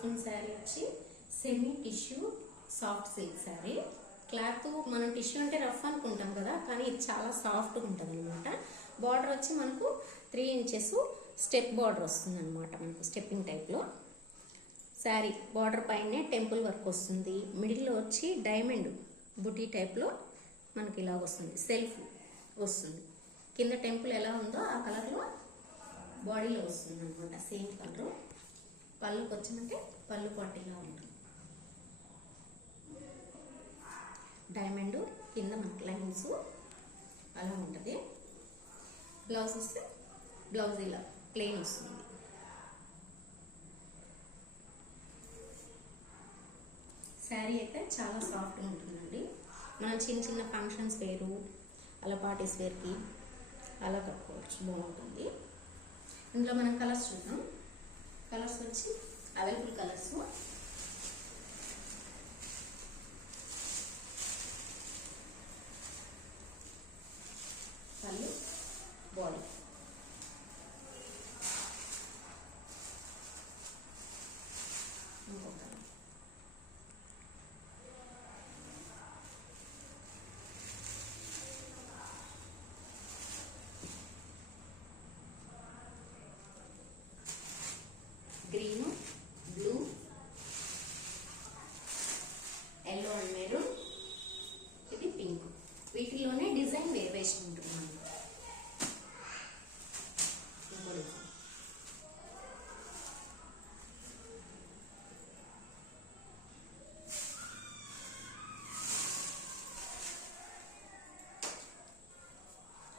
చూసుకున్న శారీ వచ్చి semi tissue soft silk sari. Cloth మనం టిష్యూ అంటే రఫ్ అనుకుంటాం కదా, కానీ ఇది చాలా సాఫ్ట్గా ఉంటుంది అనమాట. బార్డర్ వచ్చి మనకు 3 ఇంచెస్ స్టెప్ బార్డర్ వస్తుంది అనమాట, మనకు స్టెప్పింగ్ టైప్లో. శారీ బార్డర్ పైనే టెంపుల్ వర్క్ వస్తుంది. మిడిల్లో వచ్చి డైమండ్ బుటీ టైప్లో మనకి ఇలా వస్తుంది, సెల్ఫ్ వస్తుంది. కింద టెంపుల్ ఎలా ఉందో ఆ కలర్లో బాడీలో వస్తుంది అనమాట, సేమ్ కలర్. పళ్ళుకి వచ్చిందంటే పళ్ళు పట్టిలా ఉంటుంది. డైమండ్ కింద మనకి లైన్స్ అలా ఉంటుంది. బ్లౌజ్ వస్తే బ్లౌజ్ ఇలా ప్లెయిన్ వస్తుంది. శారీ అయితే చాలా సాఫ్ట్గా ఉంటుందండి. మనం చిన్న చిన్న ఫంక్షన్స్ వేరు, అలా పార్టీస్ వేర్కి అలా కట్టుకోవచ్చు, బాగుంటుంది. ఇందులో మనం కలర్స్ చూద్దాం. కలర్స్ వచ్చి అవైలబుల్ కలర్స్. పళ్ళు, బాడీ. ఇంకో colour. Green, blue, yellow and maroon, ఇది పింక్. వీటిలోనే డిజైన్ వేరియేషన్ ఉంటుంది. ఇంకో డిజైన్.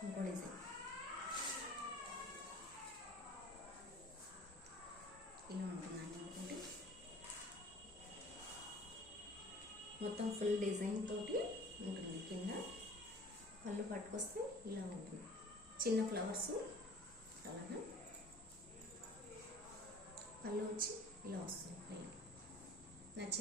ఇంకో డిజైన్. ఇలా ఉంటుందండి. అనుకుంటే మొత్తం ఫుల్ డిజైన్ తోటి ఉంటుంది. కింద పళ్ళు పట్టుకొస్తే ఇలా ఉంటుంది, చిన్న ఫ్లవర్స్ అలాగా. పళ్ళు వచ్చి ఇలా వస్తుంది. నచ్చిన